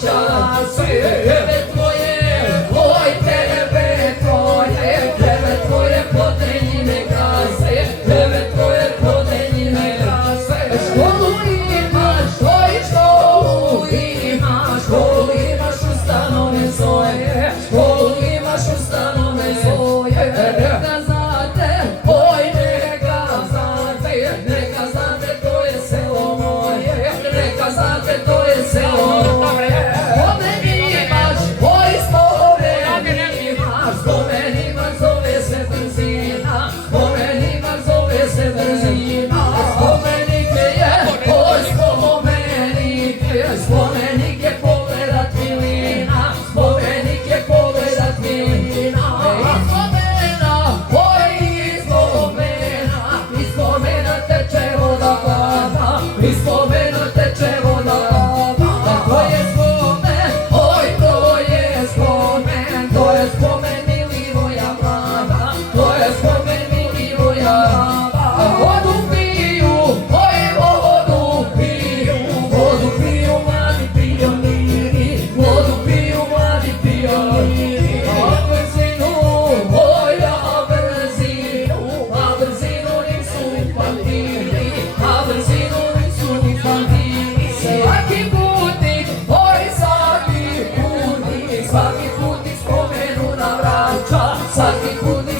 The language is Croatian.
čase, tebe tvoje, oj tebe tvoje, tebe tvoje podenjine krase, tebe tvoje podenjine krase. Školu imaš, oj školu imaš, školu imaš ustanove svoje, školu imaš ustanove svoje. Neka znate, oj neka znate, to je selo moje, neka znate, to je selo moje. Spomen imaš, oj spomen imaš, spomen imaš, zove se brzina, spomen imaš, zove se brzina. Spomenik je, oj spomenik je, spomenik je pogledat milina, spomenik je pogledat milina. Iz spomena teče voda plava, iz spomena teče voda plava. To je spomen, oj to je spomen, to je spomen Milivoja mlada, to je spomen Milivoja mlada. Vodu piju, oj vodu piju mladi pioniri, vodu piju mladi pioniri. A brzinu, oj a brzinu nisu ni pamtili, a brzinu nisu ni pamtili. Svaki putnik, oj svaki putnik spomenu nam vraća, svaki putnik